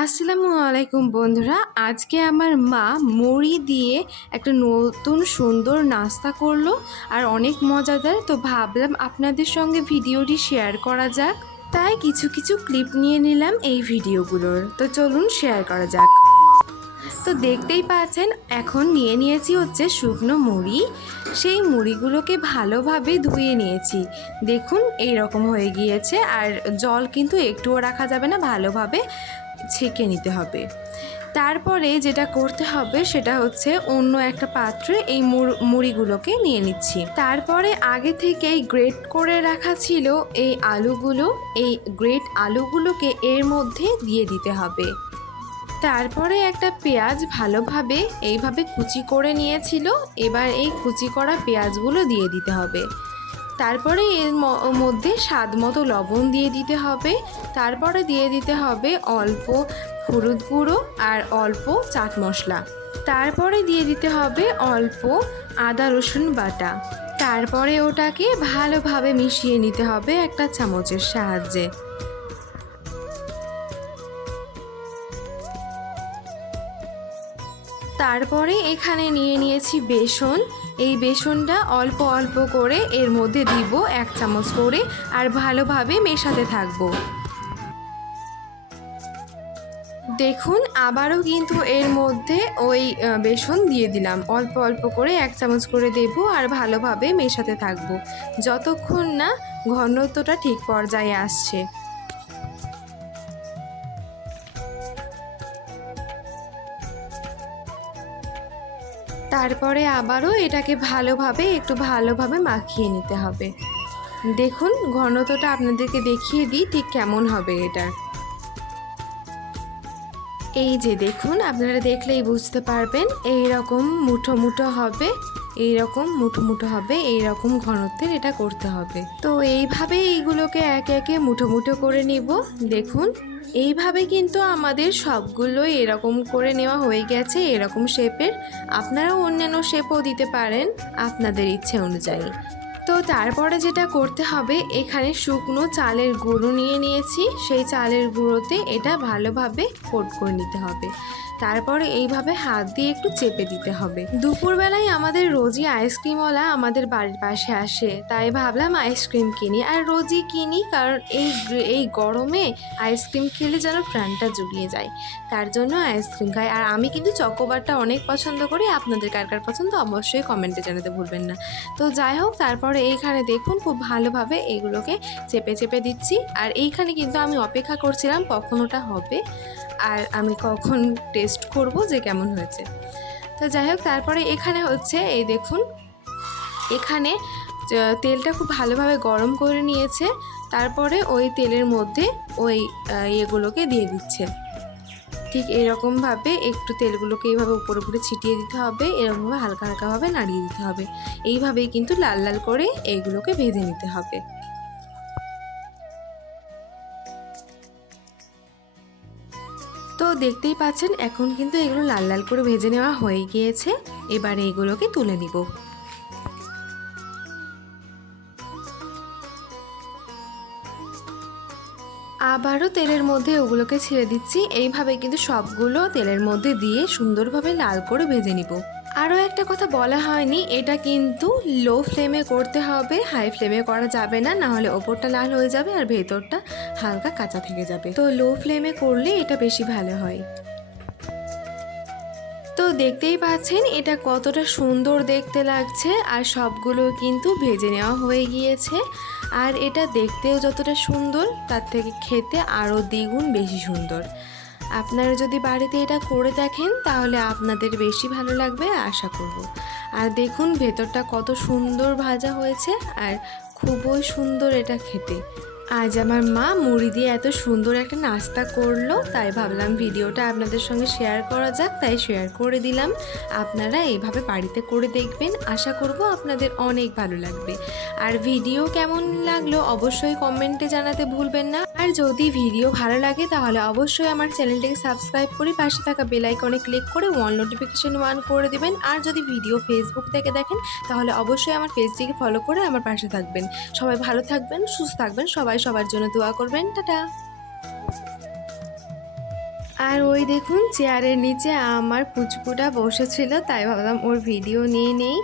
আসসালামু আলাইকুম বন্ধুরা। আজকে আমার মা মুড়ি দিয়ে একটা নতুন সুন্দর নাস্তা করলো আর অনেক মজাদার। তো ভাবলাম আপনাদের সঙ্গে ভিডিওটি শেয়ার করা যাক, তাই কিছু কিছু ক্লিপ নিয়ে নিলাম এই ভিডিওগুলোর। তো চলুন শেয়ার করা যাক। তো দেখতেই পাচ্ছেন এখন নিয়ে নিয়েছি হচ্ছে শুকনো মুড়ি। সেই মুড়িগুলোকে ভালোভাবে ধুয়ে নিয়েছি। দেখুন এই রকম হয়ে গিয়েছে, আর জল কিন্তু একটুও রাখা যাবে না, ভালোভাবে ছেঁকে নিতে হবে। তারপরে যেটা করতে হবে সেটা হচ্ছে অন্য একটা পাত্রে এই মুড়িগুলোকে নিয়ে নিচ্ছি। তারপরে আগে থেকেই গ্রেট করে রাখা ছিল এই আলুগুলো, এই গ্রেট আলুগুলোকে এর মধ্যে দিয়ে দিতে হবে। তারপরে একটা পেঁয়াজ ভালোভাবে এইভাবে কুচি করে নিয়েছিল, এবার এই কুচি করা পেঁয়াজগুলো দিয়ে দিতে হবে। তারপরে এর মধ্যে স্বাদ মতো লবণ দিয়ে দিতে হবে। তারপরে দিয়ে দিতে হবে অল্প হলুদ গুঁড়ো আর অল্প চাট মশলা। তারপরে দিয়ে দিতে হবে অল্প আদা রসুন বাটা। তারপরে ওটাকে ভালোভাবে মিশিয়ে নিতে হবে একটা চামচের সাহায্যে। তারপরে এখানে নিয়ে নিয়েছি বেসন। এই বেসনটা অল্প অল্প করে এর মধ্যে দিব 1 চামচ করে, আর ভালোভাবে মেশাতে থাকবো। দেখুন আবারও কিন্তু এর মধ্যে ওই বেসন দিয়ে দিলাম, অল্প অল্প করে 1 চামচ করে দেব, আর ভালোভাবে মেশাতে থাকবো যতক্ষণ না ঘনত্বটা ঠিক পর্যায়ে আসছে। তারপরে আবারও এটাকে একটু ভালোভাবে মাখিয়ে নিতে হবে। দেখুন ঘনত্বটা আপনাদেরকে দেখিয়ে দিই ঠিক কেমন হবে এটা। এই যে দেখুন, আপনারা দেখলেই বুঝতে পারবেন এই রকম মুঠো মুঠো হবে, এই রকম মুঠো মুঠো হবে, এই রকম ঘনত্বের এটা করতে হবে। তো এইভাবে এইগুলোকে একে একে মুঠো মুঠো করে নিব। দেখুন এইভাবে কিন্তু আমাদের সবগুলোই এরকম করে নেওয়া হয়ে গেছে, এরকম শেপের। আপনারাও অন্যান্য শেপও দিতে পারেন আপনাদের ইচ্ছে অনুযায়ী। তো তারপরে যেটা করতে হবে, এখানে শুকনো চালের গুঁড়ো নিয়ে নিয়েছি, সেই চালের গুঁড়োতে এটা ভালোভাবে কোট করে নিতে হবে। তারপরে এইভাবে হাত দিয়ে একটু চেপে দিতে হবে। দুপুরবেলায় আমাদের রোজই আইসক্রিমওয়ালা আমাদের বাড়ির পাশে আসে, তাই ভাবলাম আইসক্রিম কিনি। আর রোজই কিনি, কারণ এই গরমে আইসক্রিম খেলে যেন প্রাণটা জুড়িয়ে যায়, তার জন্য আইসক্রিম খাই। আর আমি কিন্তু চকোবারটা অনেক পছন্দ করি। আপনাদের কার কার পছন্দ অবশ্যই কমেন্টে জানাতে ভুলবেন না। তো যাই হোক, তারপরে এইখানে দেখুন খুব ভালোভাবে এগুলোকে চেপে চেপে দিচ্ছি। আর এইখানে কিন্তু আমি অপেক্ষা করছিলাম কখন ওটা হবে, আর আমি কখন টেস্ট করব যে কেমন হয়েছে। তো যাই হোক, তারপরে এখানে হচ্ছে এই দেখুন, এখানে তেলটা খুব ভালোভাবে গরম করে নিয়েছে। তারপরে ওই তেলের মধ্যে ওই ইয়েগুলোকে দিয়ে দিচ্ছে। ঠিক এরকমভাবে একটু তেলগুলোকে এইভাবে উপরে উপরে ছিটিয়ে দিতে হবে, এরকমভাবে হালকা হালকাভাবে নাড়িয়ে দিতে হবে। এইভাবেই কিন্তু লাল লাল করে এইগুলোকে ভেজে নিতে হবে। তো দেখতেই পাচ্ছেন এখন কিন্তু এগুলো লাল লাল করে ভেজে নেওয়া হয়ে গিয়েছে। এবারে এগুলোকে তুলে নিব। আবারও তেলের মধ্যে ওগুলোকে ছেড়ে দিচ্ছি। এইভাবে কিন্তু সবগুলো তেলের মধ্যে দিয়ে সুন্দরভাবে লাল করে ভেজে নিব। আরও একটা কথা বলা হয়নি, এটা কিন্তু লো ফ্লেমে করতে হবে, হাই ফ্লেমে করা যাবে না, নাহলে ওপরটা লাল হয়ে যাবে আর ভেতরটা হালকা কাঁচা থেকে যাবে। তো লো ফ্লেমে করলে এটা বেশি ভালো হয়। তো দেখতেই পাচ্ছেন এটা কতটা সুন্দর দেখতে লাগছে, আর সবগুলো কিন্তু ভেজে নেওয়া হয়ে গিয়েছে। আর এটা দেখতেও যতটা সুন্দর, তার থেকে খেতে আরও দ্বিগুণ বেশি সুন্দর। আপনারা যদি বাড়িতে এটা করে দেখেন তাহলে আপনাদের বেশি ভালো লাগবে আশা করব। আর দেখুন ভেতরটা কত সুন্দর ভাজা হয়েছে, আর খুবই সুন্দর এটা খেতে। আজ আমার মা মুড়ি দিয়ে এত সুন্দর একটা নাস্তা করলো, তাই ভাবলাম ভিডিওটা আপনাদের সঙ্গে শেয়ার করা যাক, তাই শেয়ার করে দিলাম। আপনারা এইভাবে বাড়িতে করে দেখবেন, আশা করব আপনাদের অনেক ভালো লাগবে। আর ভিডিও কেমন লাগলো অবশ্যই কমেন্টে জানাতে ভুলবেন না। আর যদি ভিডিও ভালো লাগে তাহলে অবশ্যই আমার চ্যানেলটিকে সাবস্ক্রাইব করে পাশে থাকা বেল আইকনে ক্লিক করে অল নোটিফিকেশন অন করে দেবেন। আর যদি ভিডিও ফেসবুক থেকে দেখেন তাহলে অবশ্যই আমার পেজটিকে ফলো করে আমার পাশে থাকবেন। সবাই ভালো থাকবেন, সুস্থ থাকবেন, সবাই সবার জন্য দোয়া করবেন। টাটা। আর ওই দেখুন চেয়ারের নিচে আমার পুচকুটা বসেছিল, তাই ভাবলাম ওর ভিডিও নিয়ে নেই।